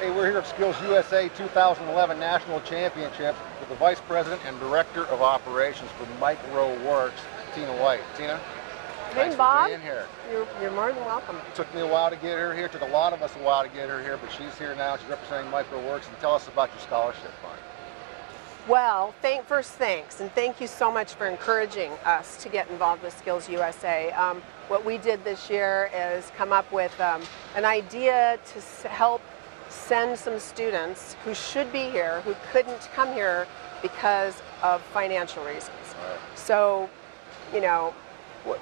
Hey, we're here at SkillsUSA 2011 National Championship with the Vice President and Director of Operations for Mike Rowe WORKS, Tina White. Tina, hey Bob, for being here. You're more than welcome. It took me a while to get her here. It took a lot of us a while to get her here, but she's here now. She's representing Mike Rowe WORKS. And tell us about your scholarship fund. Well, first thanks, and thank you so much for encouraging us to get involved with SkillsUSA. What we did this year is come up with an idea to help send some students who should be here, who couldn't come here because of financial reasons. Right. So, you know,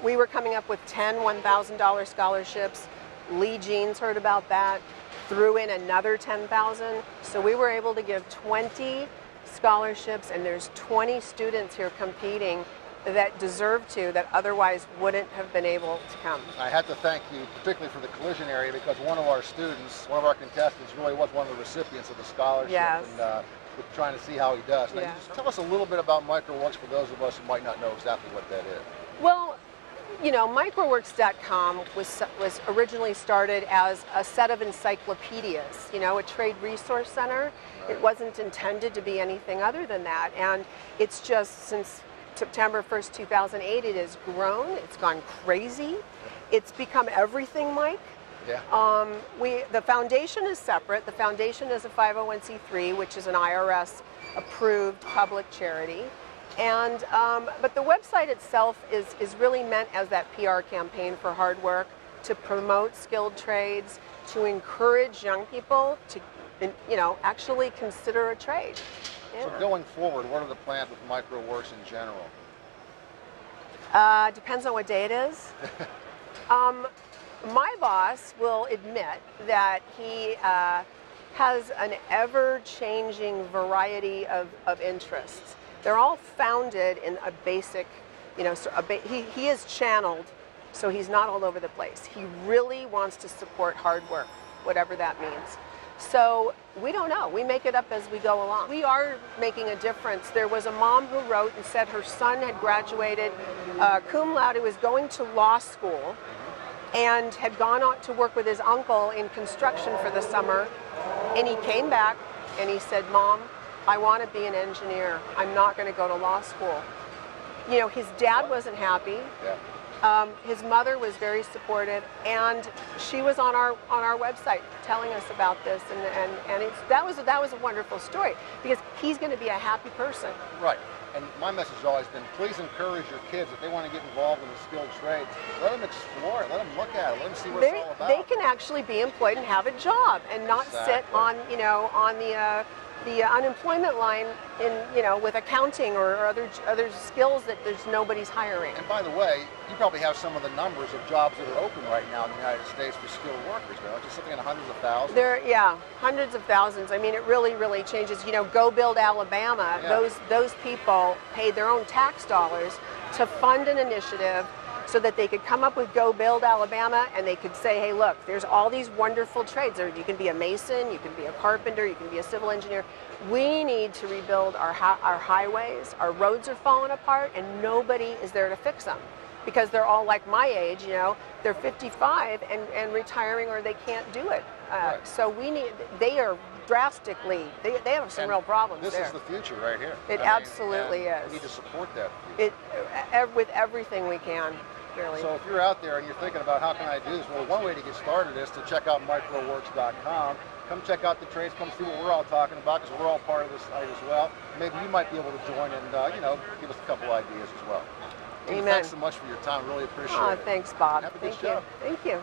we were coming up with 10 $1,000 scholarships. Lee Jeans heard about that, threw in another 10,000. So we were able to give 20 scholarships, and there's 20 students here competing that deserve to, that otherwise wouldn't have been able to come. I had to thank you, particularly for the collision area, because one of our students, one of our contestants, really was one of the recipients of the scholarship. Yes. And we're trying to see how he does. Now, Yeah. just tell us a little bit about Mike Rowe WORKS for those of us who might not know exactly what that is. Well, you know, MikeRoweWorks.com was originally started as a set of encyclopedias, you know, a trade resource center. Right. It wasn't intended to be anything other than that. And it's just, since September 1st, 2008, it has grown. It's gone crazy. It's become everything, Mike. Yeah. The foundation is separate. The foundation is a 501c3, which is an IRS-approved public charity. And but the website itself is really meant as that PR campaign for hard work, to promote skilled trades, to encourage young people to, you know, actually consider a trade. Yeah. So going forward, what are the plans with Mike Rowe WORKS in general? Depends on what day it is. My boss will admit that he has an ever-changing variety of interests. They're all founded in a basic, you know, he is channeled, so he's not all over the place. He really wants to support hard work, whatever that means. So we don't know. We make it up as we go along. We are making a difference. There was a mom who wrote and said her son had graduated cum laude, was going to law school, and had gone out to work with his uncle in construction for the summer. And he came back and he said, "Mom, I want to be an engineer. I'm not going to go to law school." You know, his dad wasn't happy. Yeah. His mother was very supportive, and she was on our website telling us about this, and that was a wonderful story, because he's going to be a happy person. Right. And my message has always been, please encourage your kids, if they want to get involved in the skilled trades, let them explore it, let them look at it, let them see what it's all about. They can actually be employed and have a job, and not sit on, you know, on the unemployment line in, you know, with accounting or other skills that there's nobody's hiring. And by the way, you probably have some of the numbers of jobs that are open right now in the United States for skilled workers, don't you? Something in the hundreds of thousands? Yeah, hundreds of thousands. I mean, it really, really changes. You know, Go Build Alabama, yeah. Those people paid their own tax dollars to fund an initiative so that they could come up with Go Build Alabama, and they could say, hey, look, there's all these wonderful trades. You can be a mason, you can be a carpenter, you can be a civil engineer. We need to rebuild our highways. Our roads are falling apart, and nobody is there to fix them, because they're all like my age, you know, they're 55 and retiring, or they can't do it. Right. So they are drastically, they have some real problems this there. This is the future right here. It absolutely is. We need to support that future. With everything we can. Really. So if you're out there and you're thinking about how can I do this, well, one way to get started is to check out MikeRoweWorks.com. Come check out the trades, come see what we're all talking about, because we're all part of this site as well. Maybe you might be able to join and, you know, give us a couple ideas as well. Amen. Thanks so much for your time. Really appreciate it. Thanks, Bob. Have a good Thank show. you. Thank you.